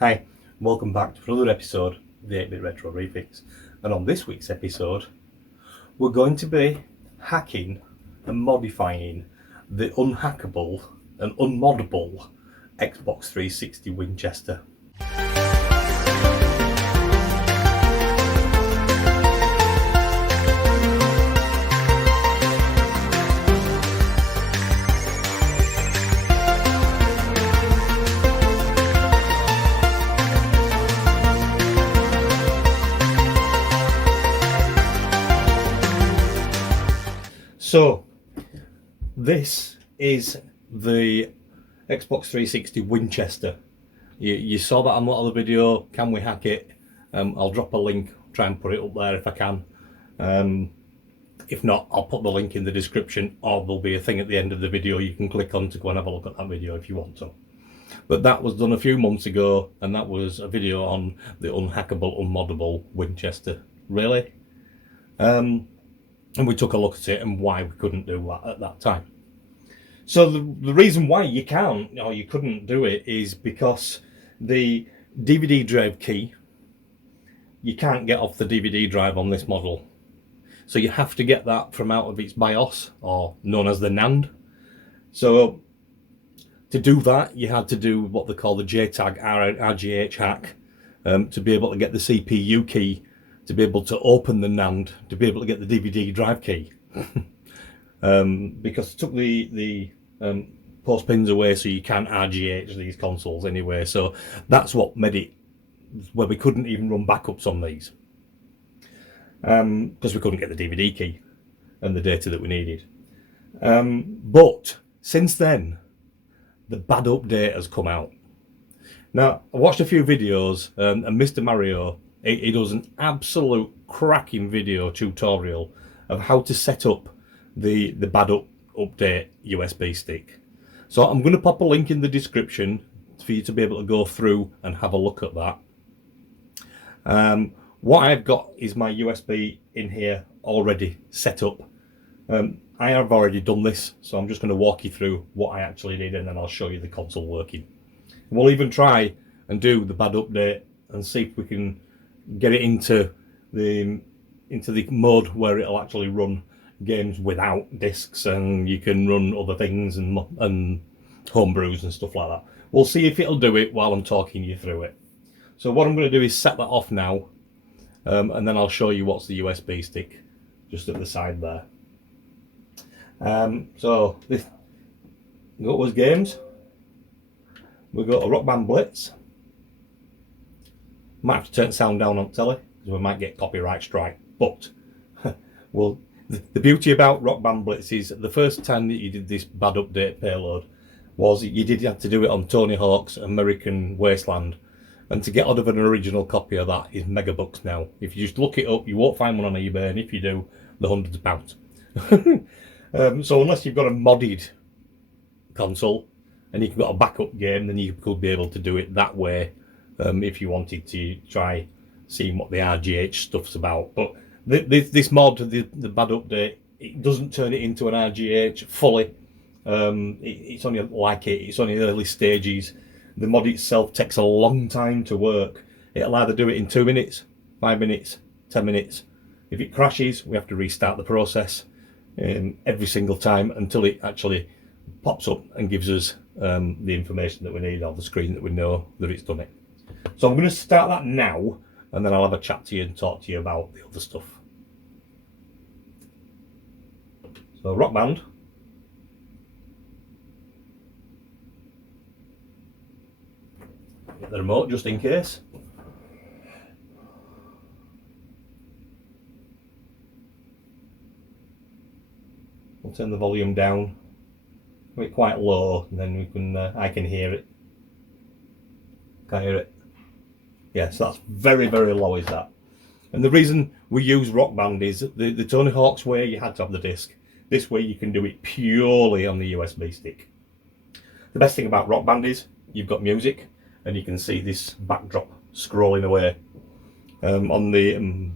Hi, welcome back to another episode of the 8-Bit Retro Refix. And on this week's episode, we're going to be hacking and modifying the unhackable and unmoddable Xbox 360 Winchester. So, this is the Xbox 360 Winchester. You saw that on the other video, can we hack it? I'll drop a link, try and put it up there if I can. If not, I'll put the link in the description, or there'll be a thing at the end of the video you can click on to go and have a look at that video if you want to. But that was done a few months ago, and that was a video on the unhackable, unmoddable Winchester. Really? And we took a look at it and why we couldn't do that at that time. So the reason why you can't, or you couldn't do it, is because the DVD drive key, you can't get off the DVD drive on this model. So you have to get that from out of its BIOS, or known as the NAND. So to do that, you had to do what they call the JTag RGH hack, to be able to get the CPU key, to be able to open the NAND, to be able to get the DVD drive key. Because it took the post pins away, so you can't RGH these consoles anyway. So that's what made it where we couldn't even run backups on these, because we couldn't get the DVD key and the data that we needed. But since then, the bad update has come out. Now, I watched a few videos, and MrMario, he does an absolute cracking video tutorial of how to set up the bad update USB stick. So I'm going to pop a link in the description for you to be able to go through and have a look at that. What I've got is my USB in here already set up. I have already done this, so I'm just going to walk you through what I actually did, and then I'll show you the console working. We'll even try and do the bad update and see if we can get it into the mode where it'll actually run games without discs, and you can run other things and homebrews and stuff like that. We'll see if it'll do it while I'm talking you through it. So what I'm going to do is set that off now, and then I'll show you what's the USB stick just at the side there. So this, we've got those games. We've got a Rock Band Blitz. Might have to turn sound down on telly because we might get copyright strike. But well, the beauty about Rock Band Blitz is the first time that you did this bad update payload was you did have to do it on Tony Hawk's American Wasteland, and to get out of an original copy of that is megabucks now. If you just look it up, you won't find one on eBay, and if you do, they're hundreds of pounds. So unless you've got a modded console and you've got a backup game, then you could be able to do it that way. If you wanted to try seeing what the RGH stuff's about. But this mod, the bad update, it doesn't turn it into an RGH fully. It's only like it's only early stages. The mod itself takes a long time to work. It'll either do it in 2 minutes, 5 minutes, 10 minutes. If it crashes, we have to restart the process every single time until it actually pops up and gives us the information that we need, or the screen that we know that it's done it. So I'm going to start that now, and then I'll have a chat to you and talk to you about the other stuff. So Rock Band. Get the remote just in case. We'll turn the volume down, make it quite low, and then we can I can hear it. Can't hear it. Yeah, so that's very, very low is that. And the reason we use Rock Band is the Tony Hawk's way you had to have the disc. This way you can do it purely on the USB stick. The best thing about Rock Band is you've got music, and you can see this backdrop scrolling away. On the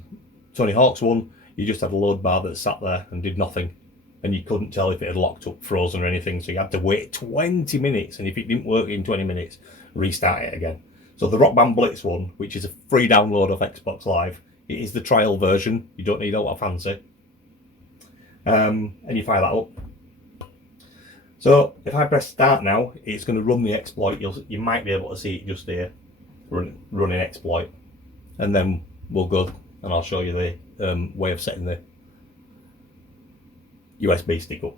Tony Hawk's one, you just had a load bar that sat there and did nothing, and you couldn't tell if it had locked up, frozen or anything, so you had to wait 20 minutes, and if it didn't work in 20 minutes, restart it again. So the Rock Band Blitz one, which is a free download of Xbox Live, it is the trial version. You don't need a lot of fancy. And you fire that up. So if I press start now, it's going to run the exploit. You might be able to see it just here, running exploit. And then we'll go and I'll show you the way of setting the USB stick up.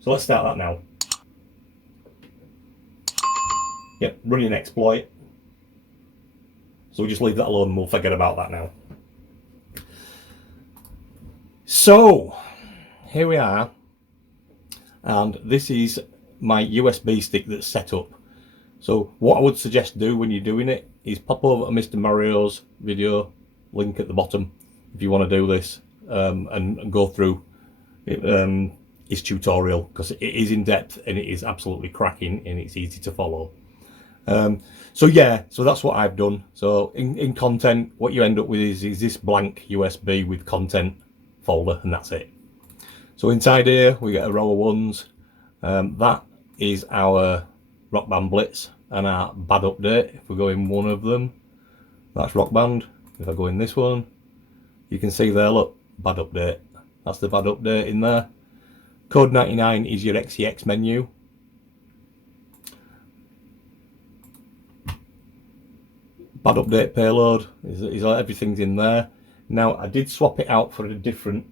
So let's start that now. Yep, running exploit. So we just leave that alone and we'll forget about that now. So here we are, and this is my USB stick that's set up. So what I would suggest do when you're doing it is pop over to MrMario's video, link at the bottom, if you want to do this, and go through it, his tutorial, because it is in depth and it is absolutely cracking and it's easy to follow. So yeah, so that's what I've done. So in content, what you end up with is this blank USB with content folder, and that's it. So inside here we get a row of ones. That is our Rock Band Blitz and our bad update. If we go in one of them, that's Rock Band. If I go in this one, you can see there, look, bad update. That's the bad update in there. Code 99 is your XEX menu. Bad update payload is everything's in there. Now I did swap it out for a different.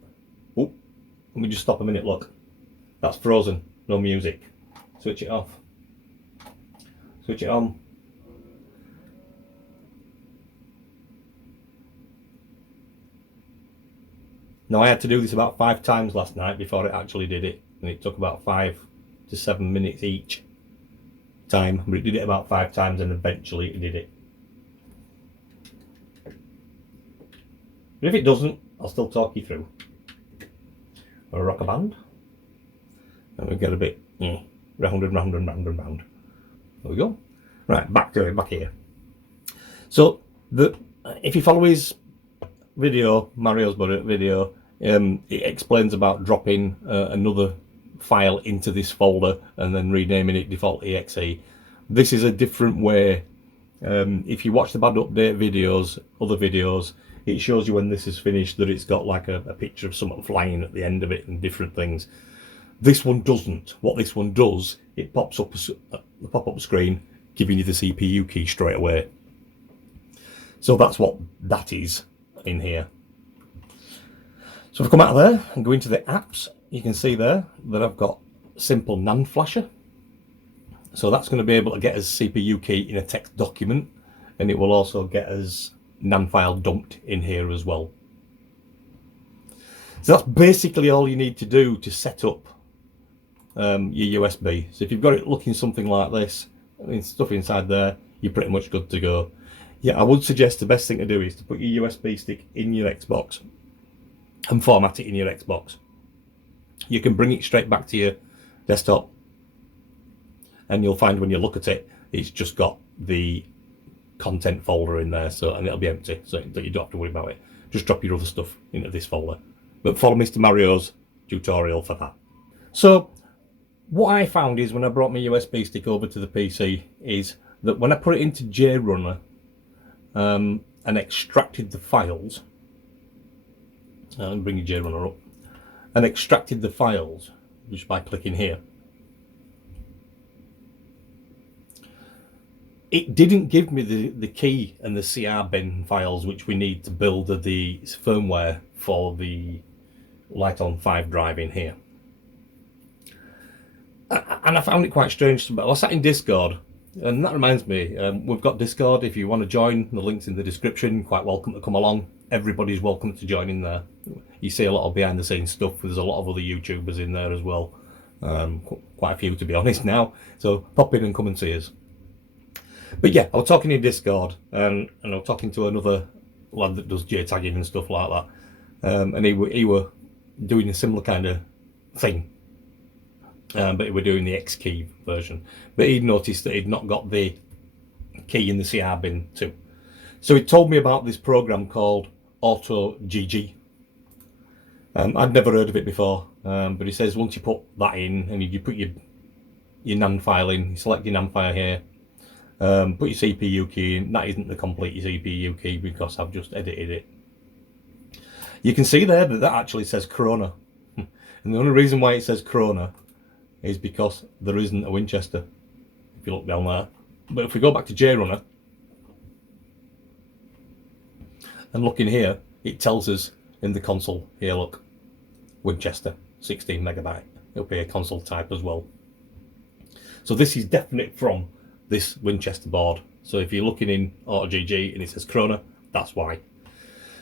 Oh, let me just stop a minute. Look, that's frozen. No music. Switch it off. Switch it on. Now I had to do this about 5 times last night before it actually did it, and it took about 5 to 7 minutes each time, but it did it about 5 times and eventually it did it. But if it doesn't, I'll still talk you through. Or rock a band. And we get a bit round and round and round and round. There we go. Right, back to it, back here. So if you follow his video, Mario's video, it explains about dropping another file into this folder and then renaming it default exe. This is a different way. If you watch the bad update videos, other videos, it shows you when this is finished that it's got like a picture of something flying at the end of it and different things. This one doesn't. What this one does, it pops up the pop-up screen giving you the CPU key straight away. So that's what that is in here. So if I come out of there and go into the apps, you can see there that I've got simple NAND flasher. So that's going to be able to get us CPU key in a text document, and it will also get us NAND file dumped in here as well. So that's basically all you need to do to set up your USB. So if you've got it looking something like this, I mean, stuff inside there, you're pretty much good to go. Yeah, I would suggest the best thing to do is to put your USB stick in your Xbox and format it in your Xbox. You can bring it straight back to your desktop, and you'll find when you look at it, it's just got the content folder in there, so, and it'll be empty, so that you don't have to worry about it. Just drop your other stuff into this folder. But follow MrMario's tutorial for that. So what I found is when I brought my USB stick over to the PC is that when I put it into JRunner and extracted the files, and bring your JRunner up, and extracted the files just by clicking here, it didn't give me the key and the CR bin files which we need to build the firmware for the LiteOn 5 drive in here. And I found it quite strange. I sat in Discord, and that reminds me, we've got Discord. If you want to join, the link's in the description. You're quite welcome to come along. Everybody's welcome to join in there. You see a lot of behind the scenes stuff. There's a lot of other YouTubers in there as well. Quite a few, to be honest, now. So pop in and come and see us. But yeah, I was talking in Discord, and I was talking to another lad that does JTagging and stuff like that, and he were doing a similar kind of thing, but he were doing the X key version. But he'd noticed that he'd not got the key in the CR bin too. So he told me about this program called AutoGG. I'd never heard of it before, but he says once you put that in and you put your NAND file in, you select your NAND file here, Put your CPU key in. That isn't the complete CPU key because I've just edited it. You can see there that that actually says Corona. And the only reason why it says Corona is because there isn't a Winchester, if you look down there. But if we go back to JRunner and look in here, it tells us in the console, here look, Winchester, 16 megabyte. It'll be a console type as well. So this is definite from this Winchester board. So if you're looking in AutoGG and it says Corona, that's why.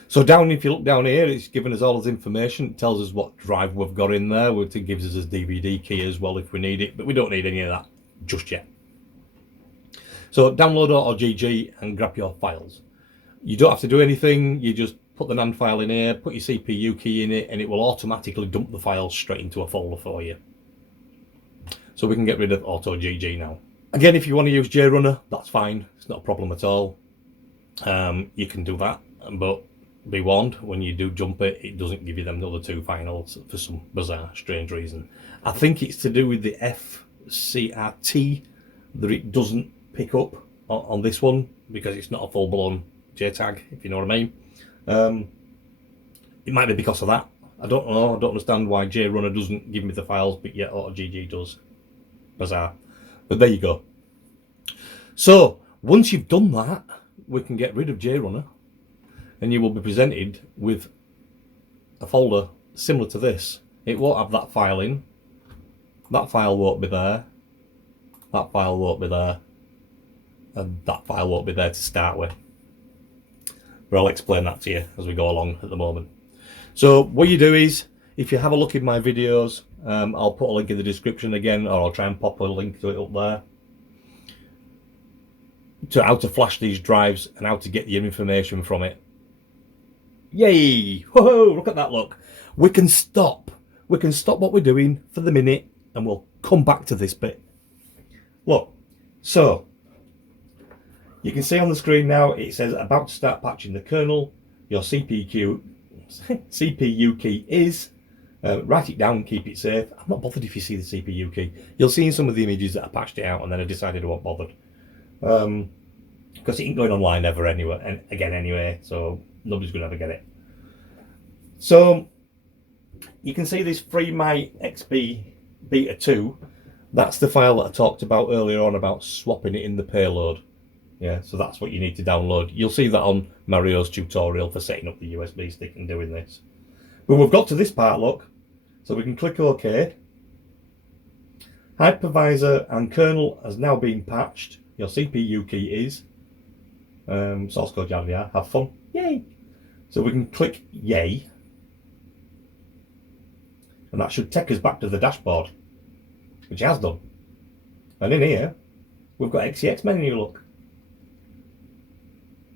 So down, if you look down here, it's given us all this information. It tells us what drive we've got in there. It gives us a DVD key as well if we need it, but we don't need any of that just yet. So download AutoGG and grab your files. You don't have to do anything. You just put the NAND file in here, put your CPU key in it, and it will automatically dump the files straight into a folder for you. So we can get rid of AutoGG now. Again, if you want to use JRunner, that's fine. It's not a problem at all. You can do that, but be warned, when you do jump it, it doesn't give you them other two finals for some bizarre, strange reason. I think it's to do with the FCRT that it doesn't pick up on this one because it's not a full-blown JTag, if you know what I mean. It might be because of that. I don't know. I don't understand why JRunner doesn't give me the files, but yet AutoGG does. Bizarre. But there you go. So once you've done that, we can get rid of JRunner, and you will be presented with a folder similar to this. It won't have that file in. That file won't be there. That file won't be there. And that file won't be there to start with. But I'll explain that to you as we go along at the moment. So what you do is, if you have a look in my videos, I'll put a link in the description again, or I'll try and pop a link to it up there, to how to flash these drives and how to get your information from it. Yay! Whoa! Look at that look. We can stop. We can stop what we're doing for the minute and we'll come back to this bit. Look, so you can see on the screen now it says about to start patching the kernel. Your CPU key is. Write it down, keep it safe. I'm not bothered if you see the CPU key. You'll see in some of the images that I patched it out and then I decided I wasn't bothered. Because it ain't going online ever anyway, and again anyway, so nobody's going to ever get it. So you can see this FreeMyXe Beta 2. That's the file that I talked about earlier on about swapping it in the payload. Yeah, so that's what you need to download. You'll see that on Mario's tutorial for setting up the USB stick and doing this. But we've got to this part, look. So we can click OK. Hypervisor and kernel has now been patched. Your CPU key is. Source code yada yada. Have fun. Yay! So we can click Yay. And that should take us back to the dashboard, which it has done. And in here, we've got XEX menu, look.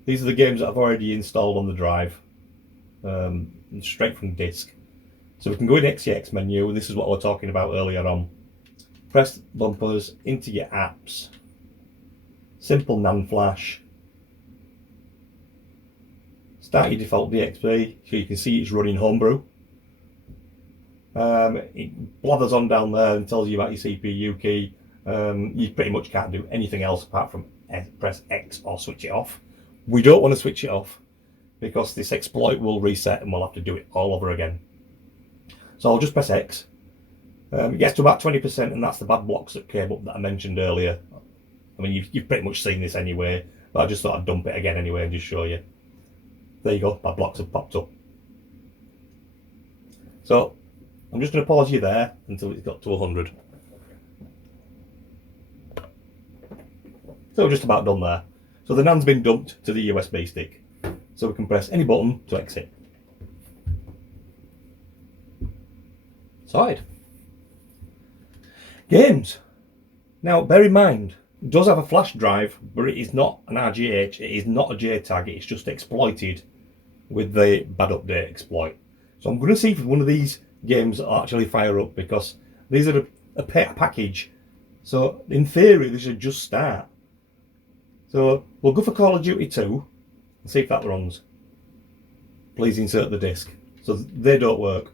These are the games that I've already installed on the drive, straight from disk. So we can go in XEX menu, and this is what we were talking about earlier on. Press bumpers into your apps. Simple NAND flash. Start your default DXP, so you can see it's running homebrew. It blathers on down there and tells you about your CPU key. You pretty much can't do anything else apart from press X or switch it off. We don't want to switch it off because this exploit will reset and we'll have to do it all over again. So I'll just press X. It gets to about 20%, and that's the bad blocks that came up that I mentioned earlier. I mean, you've pretty much seen this anyway, but I just thought I'd dump it again anyway and just show you. There you go, bad blocks have popped up. So I'm just going to pause you there until it's got to 100. So we're just about done there. So the NAND's been dumped to the USB stick. So we can press any button to exit. Side. Games. Now bear in mind, it does have a flash drive, but it is not an RGH, it is not a JTag, it's just exploited with the bad update exploit. So I'm going to see if one of these games will actually fire up, because these are a package. So in theory, they should just start. So we'll go for Call of Duty 2 and see if that runs. Please insert the disc. So they don't work.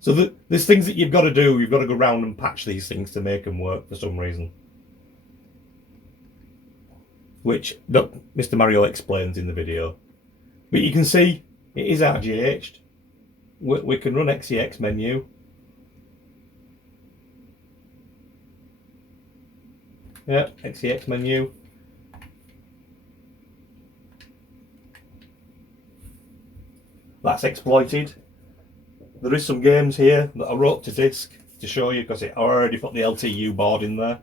So there's things that you've got to do. You've got to go around and patch these things to make them work for some reason. which MrMario explains in the video. But you can see it is RGH'd. We can run XEX menu. Yeah, XEX menu. That's exploited. There is some games here that I wrote to disk to show you because I already put the LTU board in there.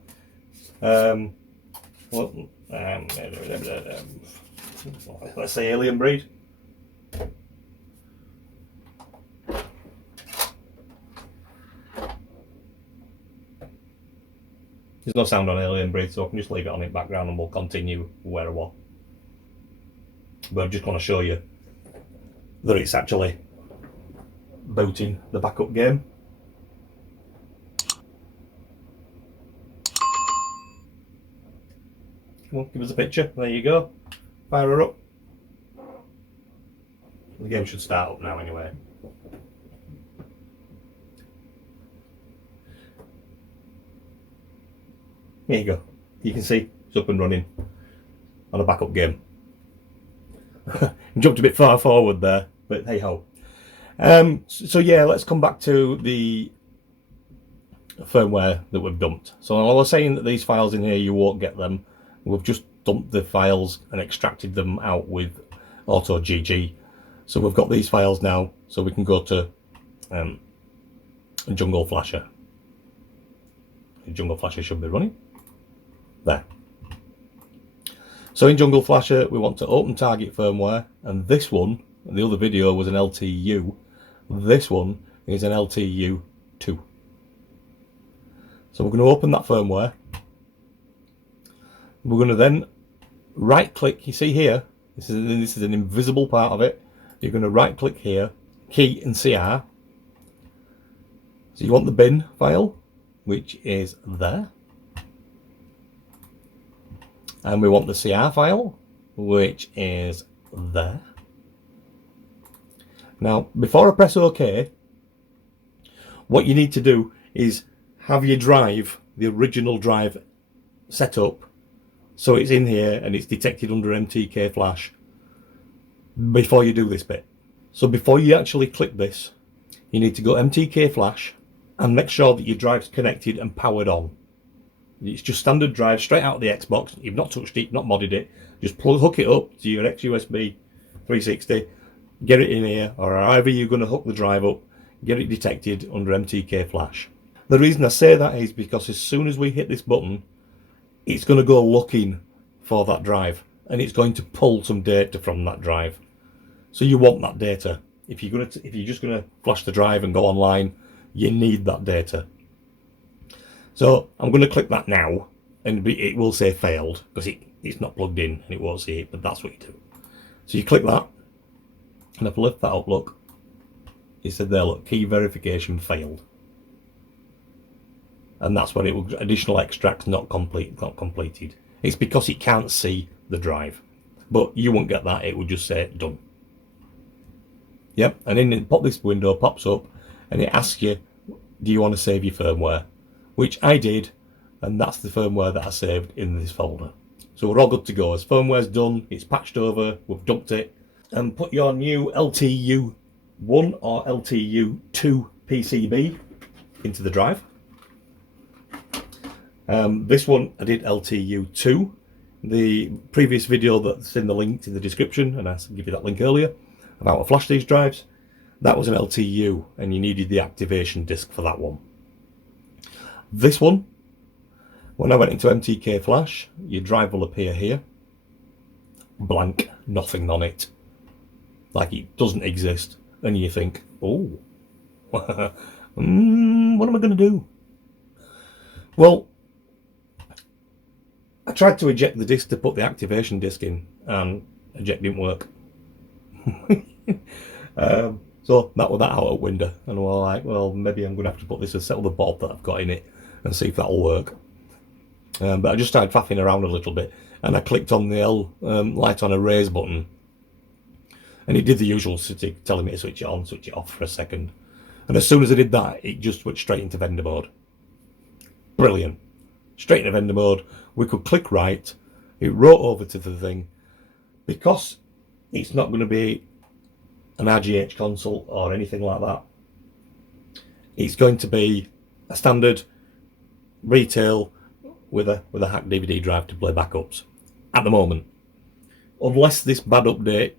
Let's say Alien Breed. There's no sound on Alien Breed, so I can just leave it on in background and we'll continue where I was. But I'm just going to show you that it's actually booting the backup game. Come on, give us a picture. There you go. Fire her up. The game should start up now anyway. There you go. You can see it's up and running on a backup game. Jumped a bit far forward there, but hey ho. So yeah, let's come back to the firmware that we've dumped. So I was saying that these files in here, you won't get them. We've just dumped the files and extracted them out with AutoGG. So we've got these files now, so we can go to Jungle Flasher. Jungle Flasher should be running. There. So in Jungle Flasher, we want to open target firmware, and this one, the other video was an LTU. This one is an LTU2. So we're going to open that firmware. We're going to then right click. You see here, this is an invisible part of it. You're going to right click here, key and CR. So you want the bin file, which is there. And we want the CR file, which is there. Now, before I press OK, what you need to do is have your drive, the original drive, set up so it's in here and it's detected under MTK Flash before you do this bit. So before you actually click this, you need to go MTK Flash and make sure that your drive's connected and powered on. It's just standard drive straight out of the Xbox. You've not touched it, not modded it. Just hook it up to your XUSB 360, get it in here, or however you're going to hook the drive up, get it detected under MTK Flash. The reason I say that is because as soon as we hit this button, it's going to go looking for that drive, and it's going to pull some data from that drive. So you want that data. If you're just going to flash the drive and go online, you need that data. So I'm going to click that now, and it will say failed because it's not plugged in and it won't see it, but that's what you do. So you click that, and if I lift that up, look, it said there, look, key verification failed. And that's when it will additional extracts not completed. It's because it can't see the drive, but you won't get that. It will just say done. Yep, and then this window pops up, and it asks you, do you want to save your firmware? Which I did, and that's the firmware that I saved in this folder. So we're all good to go. As firmware's done, it's patched over, we've dumped it, and put your new LTU1 or LTU2 PCB into the drive. This one I did LTU2. The previous video that's in the link in the description, and I give you that link earlier, about how to flash these drives, that was an LTU, and you needed the activation disk for that one. This one, when I went into MTK Flash, your drive will appear here, blank, nothing on it, like it doesn't exist, and you think, oh, what am I going to do? Well, I tried to eject the disk to put the activation disk in, and eject didn't work. So that was that out of window, and we're like, well, maybe I'm going to have to put this and settle the board that I've got in it and see if that'll work. But I just started faffing around a little bit, and I clicked on the LiteOn erase button, and it did the usual, telling me to switch it on, switch it off for a second. And as soon as I did that, it just went straight into vendor mode. Brilliant. Straight into vendor mode. We could click right, It wrote over to the thing. Because it's not going to be an RGH console or anything like that, it's going to be a standard retail with a hack DVD drive to play backups at the moment, unless this bad update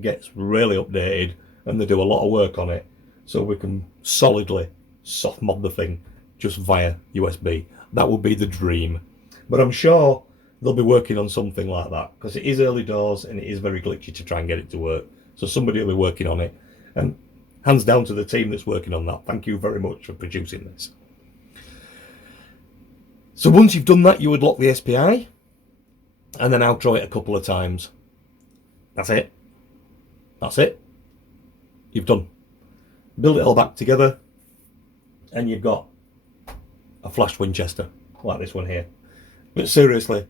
gets really updated and they do a lot of work on it so we can solidly soft mod the thing just via USB. That would be the dream, but I'm sure they'll be working on something like that, because it is early doors and it is very glitchy to try and get it to work. So somebody will be working on it, and hands down to the team that's working on that. Thank you very much for producing this. So once you've done that, you would lock the SPI and then outro it a couple of times. That's it. That's it. You've done. Build it all back together and you've got a flashed Winchester like this one here. But seriously,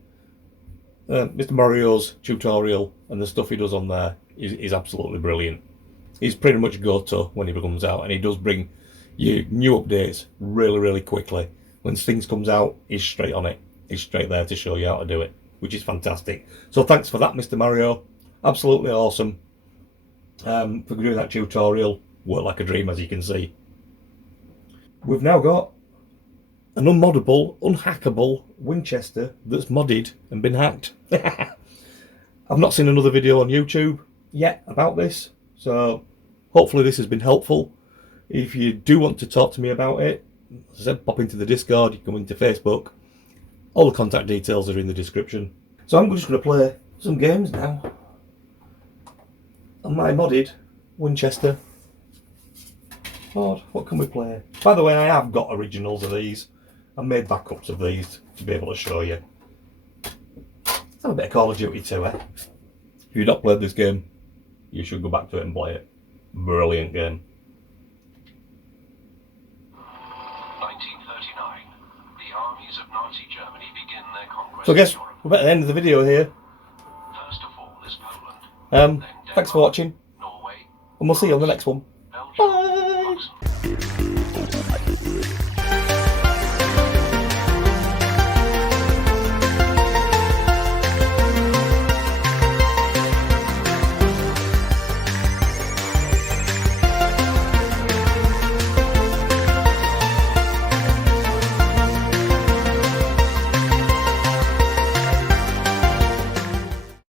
MrMario's tutorial and the stuff he does on there is absolutely brilliant. He's pretty much go-to when he comes out, and he does bring you new updates really quickly. When things comes out, he's straight on it. He's straight there to show you how to do it, which is fantastic. So thanks for that, Mr. Mario. Absolutely awesome for doing that tutorial. Worked like a dream, as you can see. We've now got an unmoddable, unhackable Winchester that's modded and been hacked. I've not seen another video on YouTube yet about this, so hopefully this has been helpful. If you do want to talk to me about it, as I said, pop into the Discord, you can go into Facebook. All the contact details are in the description. So I'm just going to play some games now on my modded Winchester. Lord, what can we play? By the way, I have got originals of these. I made backups of these to be able to show you. Let's have a bit of Call of Duty 2, eh? If you've not played this game, you should go back to it and play it. Brilliant game. 1939. The armies of Nazi Germany begin their conquest. So I guess we're at the end of the video here. First of all is Poland. Thanks for watching, Norway, and we'll see you on the next one.